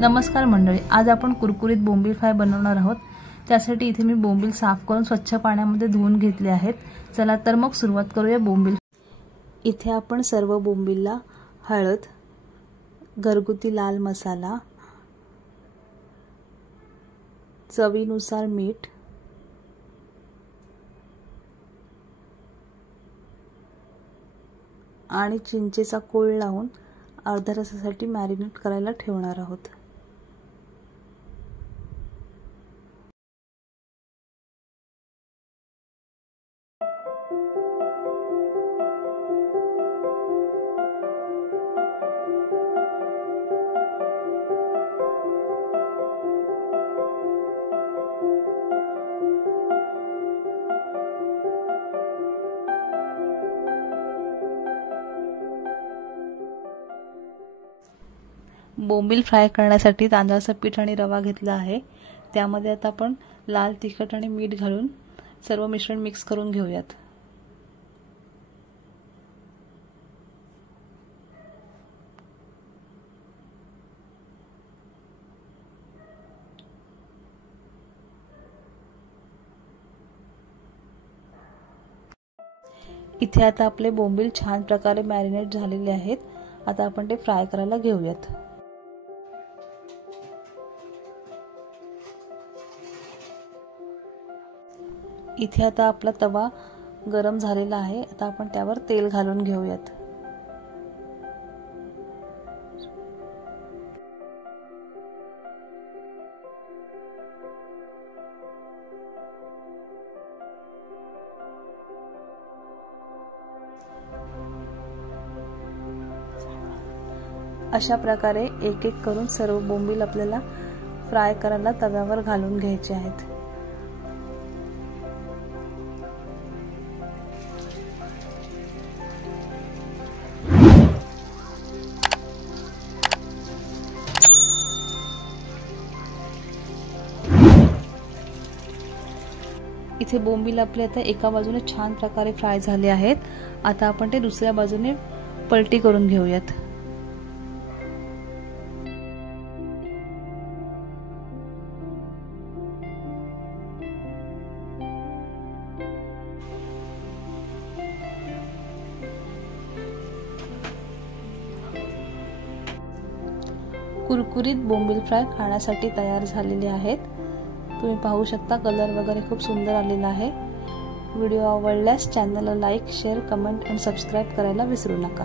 नमस्कार मंडळी, आज आपण कुरकुरीत बोंबील फ्राय बनवणार आहोत। त्यासाठी इथे मी बोंबील साफ करून स्वच्छ पाण्यामध्ये धुवून घेतले आहेत। चला तर मग सुरुवात करूया बोंबील। इथे आपण सर्व बोंबीलला हळद, घरगुती लाल मसाला, चवीनुसार मीठ, आणि चिंचेचा कोळ लावून अर्ध्या तासासाठी मॅरिनेट करायला ठेवणार आहोत। बोंबील फ्राय करण्यासाठी तांदळाचं पीठ आणि रवा घेतला आहे। त्यामध्ये आता आपण लाल तिखट आणि मीठ घालून सर्व मिश्रण मिक्स करून घेऊयात। इथे आता आपले बोंबील छान प्रकारे मॅरिनेट झालेले आहेत। आता आपण ते फ्राय करायला घेऊयात। इथे आता आपला तवा गरम झालेला आहे। आता आपण त्यावर तेल घालून घेऊयात। अशा प्रकारे एक एक करून सर्व बोंबील आपल्याला फ्राय करायला तव्यावर घालून घ्यायचे आहेत। इथे बोंबील आपले आता एका बाजूने छान प्रकारे फ्राय झाले आहेत। आता आपण ते दुसऱ्या बाजूने पलटी करून घेऊयात। कुरकुरीत बोंबील फ्राय खाण्यासाठी तयार झालेले आहेत। तुम्ही पाहू शकता कलर वगैरे खूप सुंदर आलेला आहे। व्हिडिओ आवडल्यास चॅनलला लाईक, शेअर, कमेंट आणि सबस्क्राइब करायला विसरू नका।